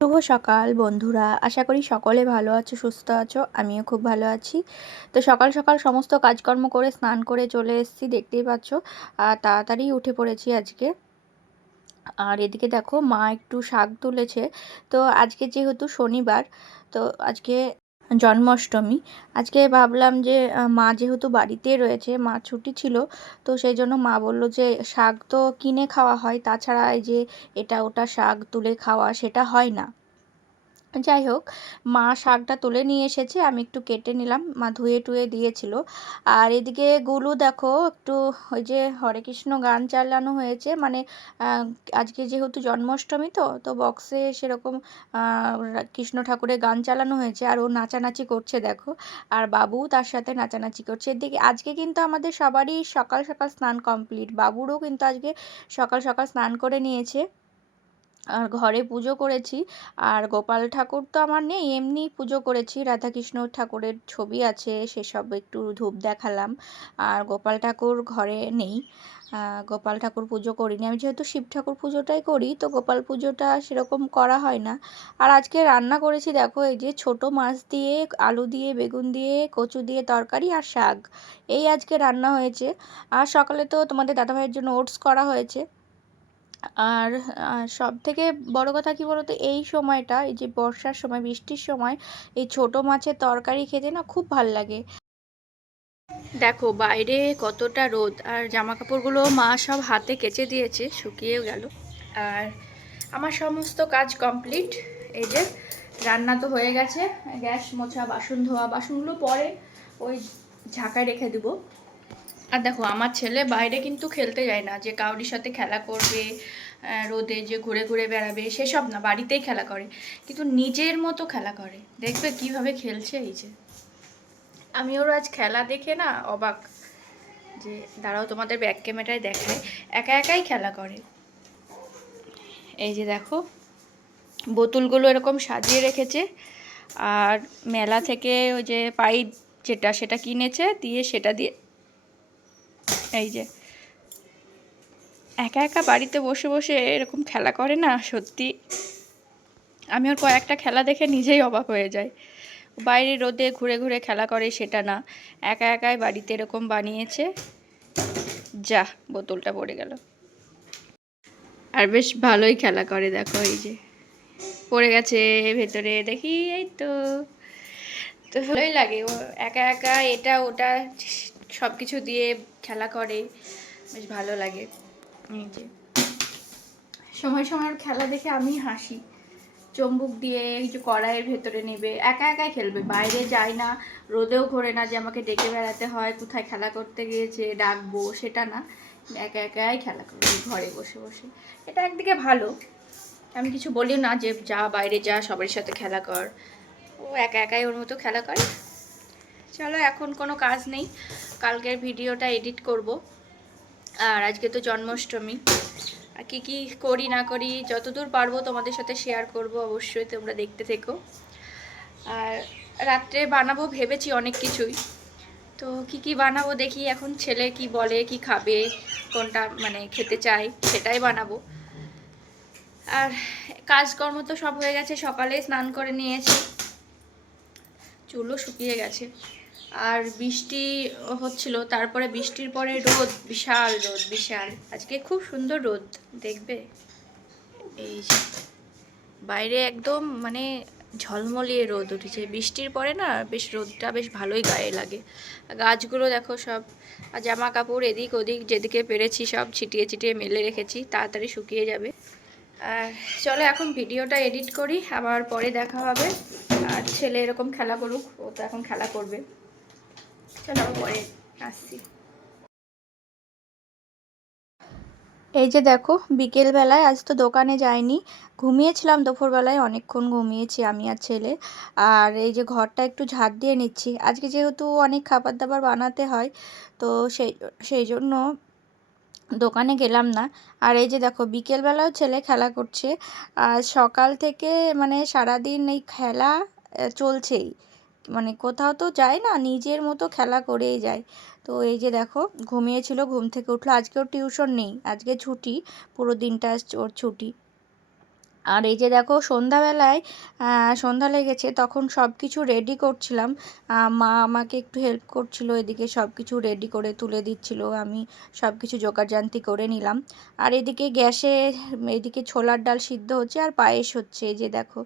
শুভ সকাল বন্ধুরা, আশা করি সকলে ভালো আছো, সুস্থ আছো। আমিও খুব ভালো আছি। তো সকাল সকাল সমস্ত কাজকর্ম করে স্নান করে চলে এসেছি, দেখতেই পাচ্ছ। আর তাড়াতাড়ি উঠে পড়েছি আজকে। আর এদিকে দেখো, মা একটু শাক তুলেছে। তো আজকে যেহেতু শনিবার, তো আজকে জন্মাষ্টমী। আজকে ভাবলাম যে মা যেহেতু বাড়িতে রয়েছে, মা ছুটি ছিল, তো সেই জন্য মা বলল যে শাক তো কিনে খাওয়া হয়, তাছাড়া এই যে এটা ওটা শাক তুলে খাওয়া সেটা হয় না। যাই হোক, মা শাকটা তুলে নিয়ে এসেছে, আমি একটু কেটে নিলাম, মা ধুয়ে টুয়ে দিয়েছিল। আর এদিকে গুলু দেখো একটু ওই যে হরে কৃষ্ণ গান চালানো হয়েছে, মানে আহ, আজকে যেহেতু জন্মাষ্টমী, তো বক্সে সেরকম কৃষ্ণ ঠাকুরের গান চালানো হয়েছে, আর ও নাচানাচি করছে দেখো। আর বাবু তার সাথে নাচানাচি করছে। এদিকে আজকে কিন্তু আমাদের সবারই সকাল সকাল স্নান কমপ্লিট, বাবুরও কিন্তু আজকে সকাল সকাল স্নান করে নিয়েছে। আর ঘরে পুজো করেছি। আর গোপাল ঠাকুর তো আমার নেই, এমনি পুজো করেছি, রাধাকৃষ্ণ ঠাকুরের ছবি আছে, সেসব একটু ধূপ দেখালাম। আর গোপাল ঠাকুর ঘরে নেই, গোপাল ঠাকুর পুজো করিনি আমি, যেহেতু শিব ঠাকুর পুজোটাই করি, তো গোপাল পুজোটা সেরকম করা হয় না। আর আজকে রান্না করেছি দেখো, এই যে ছোট মাছ দিয়ে, আলু দিয়ে, বেগুন দিয়ে, কচু দিয়ে তরকারি আর শাক, এই আজকে রান্না হয়েছে। আর সকালে তো তোমাদের দাদাভাইয়ের জন্য ওটস করা হয়েছে। আর সব থেকে বড় কথা কি বলতো, এই সময়টা, এই যে বর্ষার সময়, বৃষ্টির সময়, এই ছোট মাছের তরকারি খেতে না খুব ভাল লাগে। দেখো বাইরে কতটা রোদ, আর জামা কাপড়গুলো মা সব হাতে কেচে দিয়েছে, শুকিয়েও গেল। আর আমার সমস্ত কাজ কমপ্লিট। এই যে রান্না তো হয়ে গেছে, গ্যাস মোছা, বাসন ধোয়া, বাসনগুলো পরে ওই ঝাঁকায় রেখে দেবো। আর দেখো, আমার ছেলে বাইরে কিন্তু খেলতে যায় না, যে কাউরির সাথে খেলা করবে, রোদে যে ঘুরে ঘুরে বেড়াবে, সেসব না, বাড়িতেই খেলা করে, কিন্তু নিজের মতো খেলা করে। দেখবে কিভাবে খেলছে। এই যে আমি ওর আজ খেলা দেখে না অবাক, যে দাঁড়াও তোমাদের ব্যাক ক্যামেরায় দেখায়, একা একাই খেলা করে। এই যে দেখো, বোতলগুলো এরকম সাজিয়ে রেখেছে। আর মেলা থেকে ওই যে পাইপ যেটা, সেটা কিনেছে, দিয়ে সেটা দিয়ে এই যে একা একা বাড়িতে বসে বসে এরকম খেলা করে না, সত্যি আমি ওর কয়েকটা খেলা দেখে নিজেই অবাক হয়ে যাই। বাইরে রোদে ঘুরে ঘুরে খেলা করে সেটা না, একা একাই বাড়িতে এরকম বানিয়েছে। যা, বোতলটা পড়ে গেল। আর বেশ ভালোই খেলা করে, দেখো এই যে পড়ে গেছে ভেতরে, দেখি এই তো। তো ভালোই লাগে, ও একা একা এটা ওটা সব কিছু দিয়ে খেলা করে, বেশ ভালো লাগে। এই যে সময় সময় খেলা দেখে আমি হাসি। চুম্বুক দিয়ে এই যে কড়াইয়ের ভেতরে নেবে, একা একাই খেলবে, বাইরে যায় না, রোদেও ঘোরে না যে আমাকে ডেকে বেড়াতে হয়, কোথায় খেলা করতে গিয়েছে ডাকবো, সেটা না, একা একাই খেলা করবে ঘরে বসে বসে। এটা একদিকে ভালো, আমি কিছু বলি না যে যা বাইরে যা, সবার সাথে খেলা কর, ও একা একাই ওর মতো খেলা করে। চলো, এখন কোনো কাজ নেই, কালকের ভিডিওটা এডিট করব। আর আজকে তো জন্মাষ্টমী, কি কি করি না করি যতদূর পারবো তোমাদের সাথে শেয়ার করব, অবশ্যই তোমরা দেখতে থেকো। আর রাত্রে বানাবো ভেবেছি অনেক কিছুই, তো কি কি বানাবো দেখি, এখন ছেলে কি বলে, কি খাবে, কোনটা মানে খেতে চাই, সেটাই বানাবো। আর কাজকর্ম তো সব হয়ে গেছে, সকালে স্নান করে নিয়েছি, চুলও শুকিয়ে গেছে। আর বৃষ্টি হচ্ছিল, তারপরে বৃষ্টির পরে রোদ, বিশাল রোদ, বিশাল, আজকে খুব সুন্দর রোদ দেখবে। এই যে বাইরে একদম মানে ঝলমলিয়ে রোদ উঠেছে, বৃষ্টির পরে না বেশ রোদটা বেশ ভালোই গায়ে লাগে। গাছগুলো দেখো সব, আর জামা কাপড় এদিক ওদিক যেদিকে পেরেছি সব ছিটিয়ে ছিটিয়ে মেলে রেখেছি, তাড়াতাড়ি শুকিয়ে যাবে। আর চলো এখন ভিডিওটা এডিট করি, আবার পরে দেখা হবে। আর ছেলে এরকম খেলা করুক, ও তো এখন খেলা করবে। চলো পরে আসছি। এই যে দেখো, বিকেল বেলায়, আজ তো দোকানে যাইনি, ঘুমিয়েছিলাম দুপুরবেলায়, অনেকক্ষণ ঘুমিয়েছি আমি আর ছেলে। আর এই যে ঘরটা একটু ঝাড় দিয়ে নিচ্ছি, আজকে যেহেতু অনেক খাবার দাবার বানাতে হয়, তো সেই সেই জন্য দোকানে গেলাম না। আর এই যে দেখো, বিকেলবেলাও ছেলে খেলা করছে, আর সকাল থেকে মানে সারাদিন এই খেলা চলছেই, মানে কোথাও তো যায় না, নিজের মতো খেলা করেই যায়। তো এই যে দেখো, ঘুমিয়েছিল, ঘুম থেকে উঠলো, আজকে ওর টিউশন নেই, আজকে ছুটি, পুরো দিনটা ওর ছুটি। আর এই যে দেখো সন্ধ্যাবেলায় সন্ধ্যা লেগেছে, তখন সব কিছু রেডি করছিলাম। মা আমাকে একটু হেল্প করছিল, এদিকে সব কিছু রেডি করে তুলে দিচ্ছিল, আমি সব কিছু জোগাড়জান্তি করে নিলাম। আর এদিকে গ্যাসে এদিকে ছোলার ডাল সিদ্ধ হচ্ছে আর পায়েস হচ্ছে, এই যে দেখো।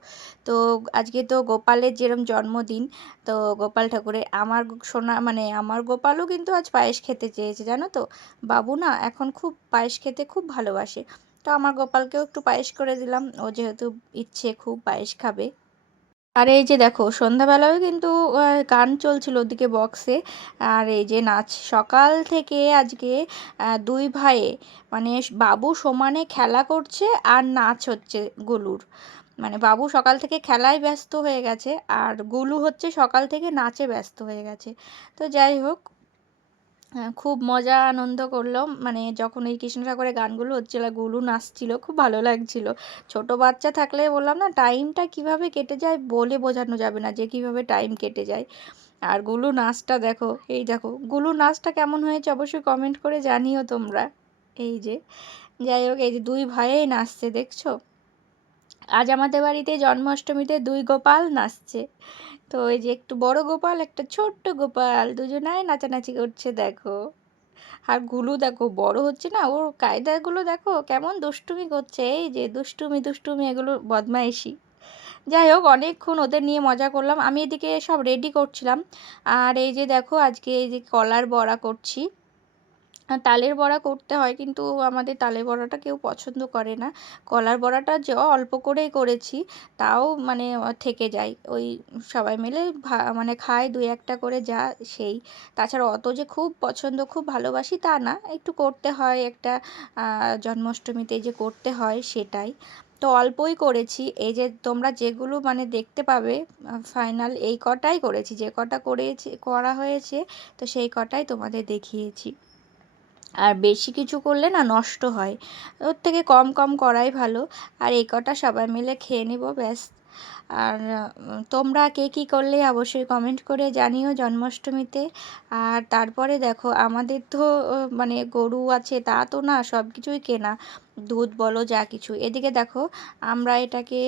তো আজকে তো গোপালের যেরম জন্মদিন, তো গোপাল ঠাকুরের আমার সোনা মানে আমার গোপালও কিন্তু আজ পায়েস খেতে চেয়েছে, জানো তো। বাবু না এখন খুব পায়েস খেতে খুব ভালোবাসে। তো আমার গোপালকেও একটু পায়েস করে দিলাম, ও যেহেতু ইচ্ছে খুব পায়েস খাবে। আর এই যে দেখো সন্ধ্যাবেলাও কিন্তু গান চলছিল ওদিকে বক্সে। আর এই যে নাচ সকাল থেকে আজকে দুই ভাইয়ে মানে বাবু সমানে খেলা করছে আর নাচ হচ্ছে গুলুর। মানে বাবু সকাল থেকে খেলায় ব্যস্ত হয়ে গেছে, আর গুলু হচ্ছে সকাল থেকে নাচে ব্যস্ত হয়ে গেছে। তো যাই হোক, খুব মজা আনন্দ করলাম, মানে যখন এই কৃষ্ণ ঠাকুরের গানগুলো হচ্ছিল, গুলু নাচছিল, খুব ভালো লাগছিল। ছোট বাচ্চা থাকলে বললাম না, টাইমটা কিভাবে কেটে যায় বলে বোঝানো যাবে না যে কিভাবে টাইম কেটে যায়। আর গুলু নাচটা দেখো, এই দেখো গুলু নাচটা কেমন হয়েছে অবশ্যই কমেন্ট করে জানিও তোমরা। এই যে যাই হোক, এই যে দুই ভাইয়েই নাচছে দেখছো। আজ আমাদের বাড়িতে জন্মাষ্টমীতে দুই গোপাল নাচছে। তো এই যে একটু বড় গোপাল, একটা ছোট্ট গোপাল, দুজনাই নাচানাচি করছে দেখো। আর গুলু দেখো বড় হচ্ছে না, ওর কায়দাগুলো দেখো কেমন দুষ্টুমি করছে, এই যে দুষ্টুমি দুষ্টুমি এগুলো বদমাইশি। যাই হোক, অনেকক্ষণ ওদের নিয়ে মজা করলাম, আমি এদিকে সব রেডি করছিলাম। আর এই যে দেখো আজকে এই যে কলার বড়া করছি। তালের বড়া করতে হয়, কিন্তু আমাদের তালের বড়াটা কেউ পছন্দ করে না। কলার বড়াটা যে অল্প করেই করেছি, তাও মানে থেকে যায় ওই, সবাই মিলে মানে খায় দুই একটা করে যা, সেই। তাছাড়া অত যে খুব পছন্দ খুব ভালোবাসি তা না, একটু করতে হয় একটা জন্মাষ্টমীতে যে করতে হয় সেটাই। তো অল্পই করেছি, এই যে তোমরা যেগুলো মানে দেখতে পাবে ফাইনাল এই কটাই করেছি, যে কটা করেছি করা হয়েছে, তো সেই কটাই তোমাদের দেখিয়েছি। আর বেশি কিছু করলে না নষ্ট হয়, ওর থেকে কম কম করাই ভালো। আর এই কটা সবাই মিলে খেয়ে নেব ব্যাস। আর তোমরা কে কী করলে অবশ্যই কমেন্ট করে জানিও জন্মাষ্টমীতে। আর তারপরে দেখো আমাদের তো মানে গরু আছে তা তো না, সব কিছুই কেনা, দুধ বলো যা কিছু। এদিকে দেখো আমরা এটাকে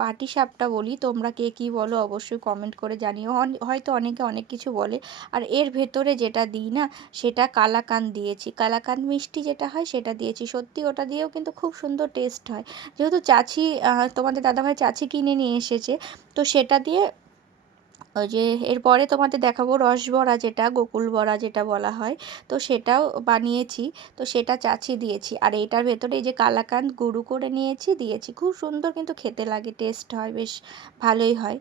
পাটিসাপটা বলি, তোমরা কে কী বলো অবশ্যই কমেন্ট করে জানিও, হয়তো অনেকে অনেক কিছু বলে। আর এর ভেতরে যেটা দিই না, সেটা কালাকাঁদ দিয়েছি, কালাকাঁদ মিষ্টি যেটা হয় সেটা দিয়েছি, সত্যি ওটা দিয়েও কিন্তু খুব সুন্দর টেস্ট হয়। যেহেতু চাচি তোমাদের দাদাভাই চাচি কিনে নিয়ে এসেছে, তো সেটা দিয়ে ওই যে এরপরে তোমাদের দেখাবো রসবড়া, যেটা গোকুল বড়া যেটা বলা হয়, তো সেটাও বানিয়েছি। তো সেটা চাচি দিয়েছি, আর এটার ভেতরে এই যে কালাকাঁদ গুঁড়ো করে নিয়েছি দিয়েছি, খুব সুন্দর কিন্তু খেতে লাগে, টেস্ট হয় বেশ ভালোই হয়।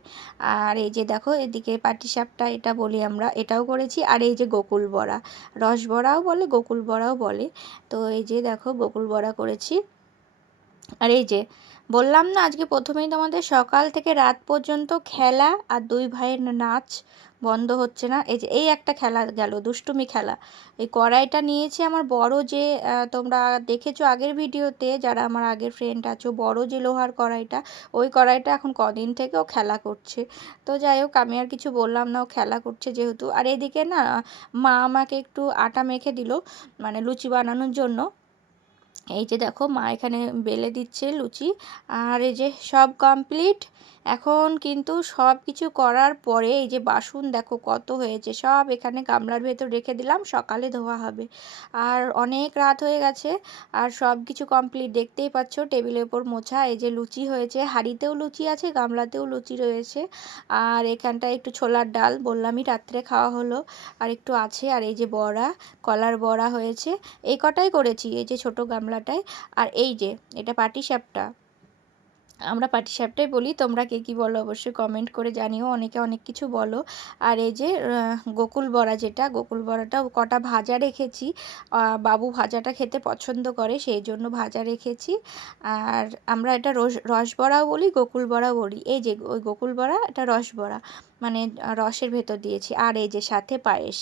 আর এই যে দেখো এদিকে পাটিসাপটা এটা বলি আমরা, এটাও করেছি। আর এই যে গোকুল বড়া, রসবড়াও বলে গোকুল বড়াও বলে। তো এই যে দেখো গোকুল বড়া করেছি। আর এই যে বললাম না, আজকে প্রথমেই তোমাদের সকাল থেকে রাত পর্যন্ত খেলা, আর দুই ভাইয়ের নাচ বন্ধ হচ্ছে না। এই যে এই একটা খেলা গেল, দুষ্টুমি খেলা। এই কড়াইটা নিয়েছে আমার বড় যে, তোমরা দেখেছো আগের ভিডিওতে যারা আমার আগের ফ্রেন্ড আছো, বড় যে লোহার কড়াইটা, ওই কড়াইটা এখন কদিন থেকে ও খেলা করছে। তো যাই হোক, আমি আর কিছু বললাম না, ও খেলা করছে যেহেতু। আর এদিকে না মা আমাকে একটু আটা মেখে দিল, মানে লুচি বানানোর জন্য। এই যে দেখো মা এখানে বেলে দিচ্ছে লুচি। আর এই যে সব কমপ্লিট। এখন কিন্তু সব কিছু করার পরে এই যে বাসন দেখো কত হয়েছে, সব এখানে গামলার ভেতর রেখে দিলাম, সকালে ধোয়া হবে। আর অনেক রাত হয়ে গেছে। আর সব কিছু কমপ্লিট, দেখতেই পাচ্ছ টেবিলের ওপর মোছা। এই যে লুচি হয়েছে, হাঁড়িতেও লুচি আছে, গামলাতেও লুচি রয়েছে। আর এখানটায় একটু ছোলার ডাল বললামই রাত্রে খাওয়া হলো, আর একটু আছে। আর এই যে বড়া, কলার বড়া হয়েছে। এই কটাই করেছি এই যে ছোট গামলাটায়। আর এই যে এটা পাটিসাপটা, আমরা পাটিসাপটাই বলি, তোমরা কে কী বলো অবশ্যই কমেন্ট করে জানিও, অনেকে অনেক কিছু বলো। আর এই যে গোকুল বড়া, যেটা গোকুল বড়াটা কটা ভাজা রেখেছি, বাবু ভাজাটা খেতে পছন্দ করে সেই জন্য ভাজা রেখেছি। আর আমরা এটা রসবড়াও বলি, গোকুল বড়াও বলি। এই যে ওই গোকুল বড়া, এটা রসবড়া, মানে রসের ভেতর দিয়েছি। আর এই যে সাথে পায়েস,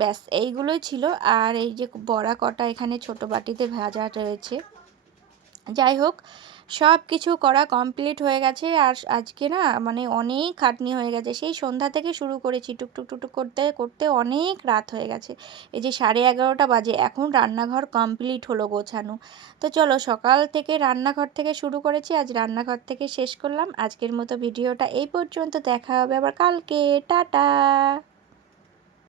ব্যাস এইগুলোই ছিল। আর এই যে বড়া কটা এখানে ছোট বাটিতে ভাজা রয়েছে। যাই হোক, সব কিছু করা কমপ্লিট হয়ে গেছে। আর আজকে না মানে অনেক খাটনি হয়ে গেছে। সেই সন্ধ্যা থেকে শুরু করেছি টুকটুক, টুকটুক করতে, করতে অনেক রাত হয়ে গেছে। এই যে 11:30 বাজে, এখন রান্নাঘর কমপ্লিট হলো গোছানো। তো চলো, সকাল থেকে রান্নাঘর থেকে শুরু করেছি, আজ রান্নাঘর থেকে শেষ করলাম। আজকের মতো ভিডিওটা এই পর্যন্ত, দেখা হবে আবার কালকে। টাটা।